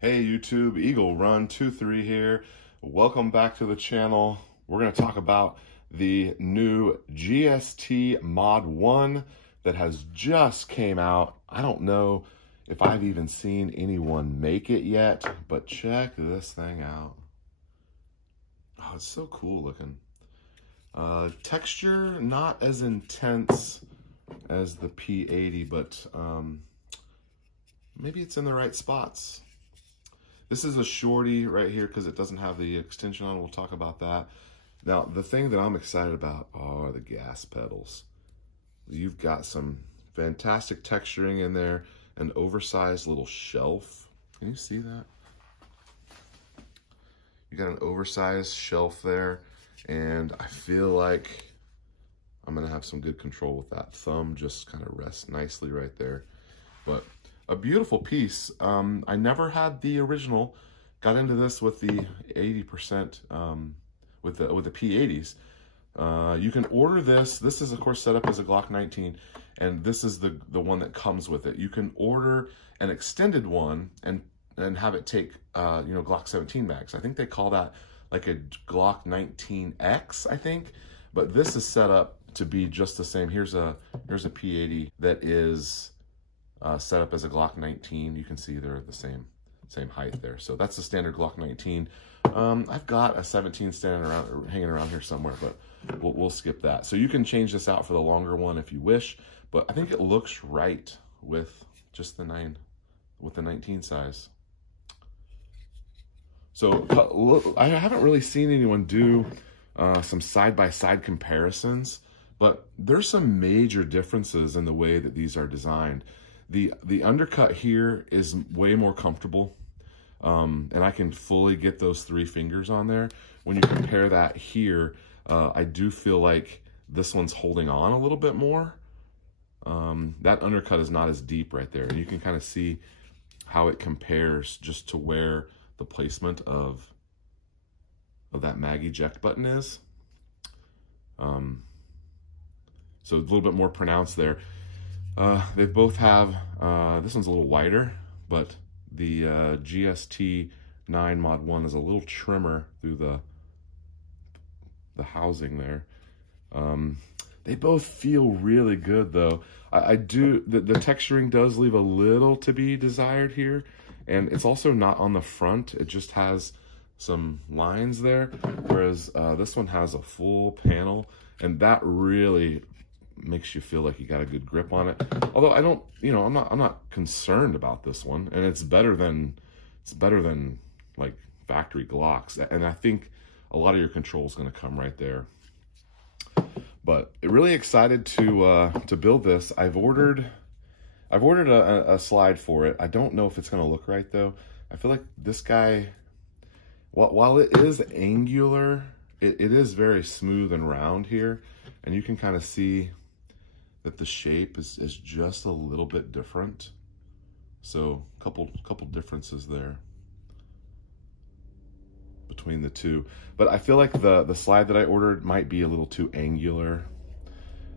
Hey YouTube, Eagle Run 23 here. Welcome back to the channel. We're going to talk about the new GST Mod 1 that has just came out. I don't know if I've even seen anyone make it yet, but check this thing out. Oh, it's so cool looking. Texture not as intense as the P80, but maybe it's in the right spots. This is a shorty right here because it doesn't have the extension on. We'll talk about that. Now, the thing that I'm excited about are the gas pedals. You've got some fantastic texturing in there, an oversized little shelf. Can you see that? You got an oversized shelf there, and I feel like I'm gonna have some good control with that. Thumb just kind of rests nicely right there. But a beautiful piece. I never had the original. Got into this with the 80%, with the P80s. You can order this. This is of course set up as a Glock 19, and this is the one that comes with it. You can order an extended one and have it take Glock 17 mags. I think they call that like a Glock 19X, I think. But this is set up to be just the same. Here's a P80 that is set up as a Glock 19. You can see they're the same height there. So that's the standard Glock 19. I've got a 17 hanging around here somewhere, but we'll skip that. So you can change this out for the longer one if you wish, but I think it looks right with just the 19 size. So I haven't really seen anyone do some side-by-side comparisons, but there's some major differences in the way that these are designed. The undercut here is way more comfortable, and I can fully get those 3 fingers on there. When you compare that here, I do feel like this one's holding on a little bit more. That undercut is not as deep right there. And you can kind of see how it compares just to where the placement of that mag eject button is. So a little bit more pronounced there. They both have, this one's a little wider, but the GST9 Mod 1 is a little trimmer through the housing there. They both feel really good though. The texturing does leave a little to be desired here, and it's also not on the front. It just has some lines there, whereas this one has a full panel, and that really makes you feel like you got a good grip on it. Although I don't, I'm not concerned about this one, and it's better than like factory Glocks. And I think a lot of your control is going to come right there. But really excited to build this. I've ordered a slide for it. I don't know if it's going to look right though. I feel like this guy, while it is angular, it is very smooth and round here, and you can kind of see that the shape is just a little bit different. So couple differences there between the two. But I feel like the slide that I ordered might be a little too angular.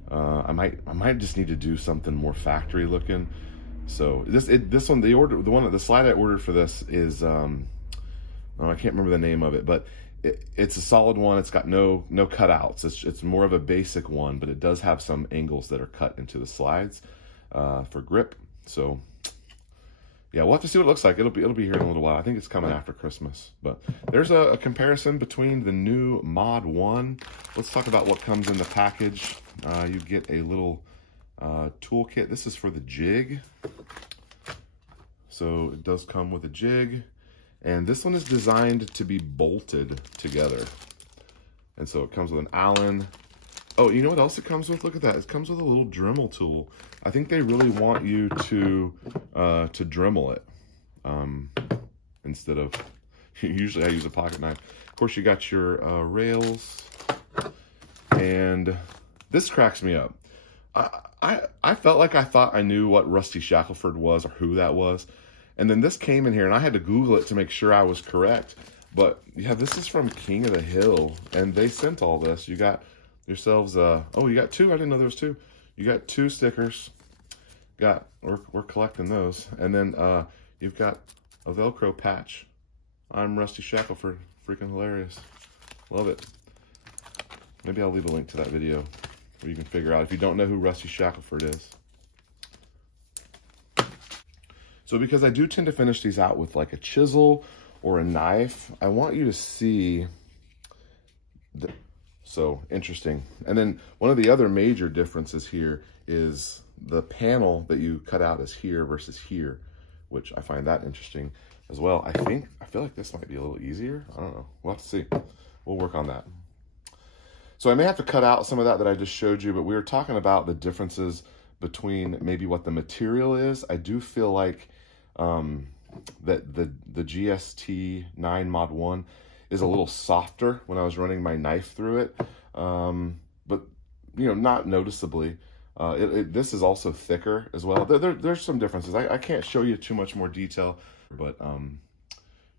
I might just need to do something more factory looking. So the slide I ordered for this is I can't remember the name of it, but it's a solid one. It's got no cutouts. It's more of a basic one, but it does have some angles that are cut into the slides for grip. So yeah, we'll have to see what it looks like. It'll be here in a little while. I think it's coming after Christmas. But there's a comparison between the new Mod 1. Let's talk about what comes in the package. You get a little toolkit. This is for the jig. So it does come with a jig. And this one is designed to be bolted together. And so it comes with an Allen. Oh, you know what else it comes with? Look at that. It comes with a little Dremel tool. I think they really want you to Dremel it instead of, usually I use a pocket knife. Of course, you got your rails. And this cracks me up. I felt like I thought I knew what Rusty Shackelford was or who that was. And then this came in here, and I had to Google it to make sure I was correct. But yeah, this is from King of the Hill, and they sent all this. You got yourselves, oh, you got 2. I didn't know there was 2. You got 2 stickers. We're collecting those. And then you've got a Velcro patch. I'm Rusty Shackelford. Freaking hilarious. Love it. Maybe I'll leave a link to that video where you can figure out if you don't know who Rusty Shackelford is. So because I do tend to finish these out with like a chisel or a knife, I want you to see so interesting. And then one of the other major differences here is the panel that you cut out is here versus here, which I find that interesting as well. I feel like this might be a little easier. I don't know. We'll have to see. We'll work on that. So I may have to cut out some of that I just showed you, but we were talking about the differences between maybe what the material is. I do feel like that the GST9 Mod 1 is a little softer when I was running my knife through it, but you know, not noticeably. This is also thicker as well. There's some differences. I can't show you too much more detail, but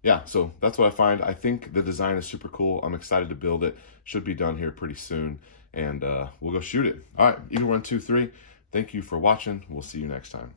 yeah, so that's what I find. I think the design is super cool. I'm excited to build it. Should be done here pretty soon, and we'll go shoot it. All right, Eagle 1, 2, 3. Thank you for watching. We'll see you next time.